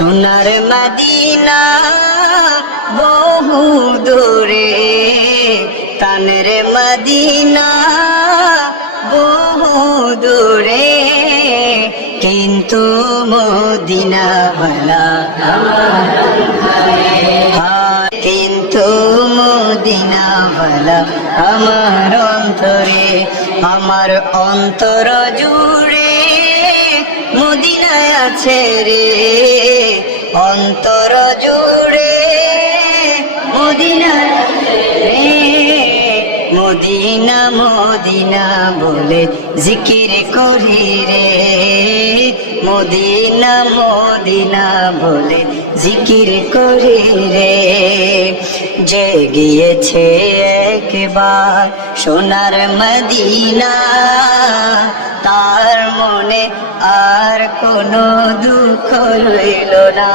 সোনার মদিনা বহু দূরে তানের মদিনা বহু দূরে। কিন্তু মদিনা বলা হ্যাঁ, কিন্তু মদিনা বলা আমার অন্তরে আমার অন্তর জুড়ে মদিনায় আছে রে। অন্তর জুড়ে মদিনা রে, মদিনা মদিনা বলে জিকির করি রে। মদিনা মদিনা বলে জিকির করি রে। যে গিয়েছে একবার সোনার মদিনা কোনো দুঃখ রইল না।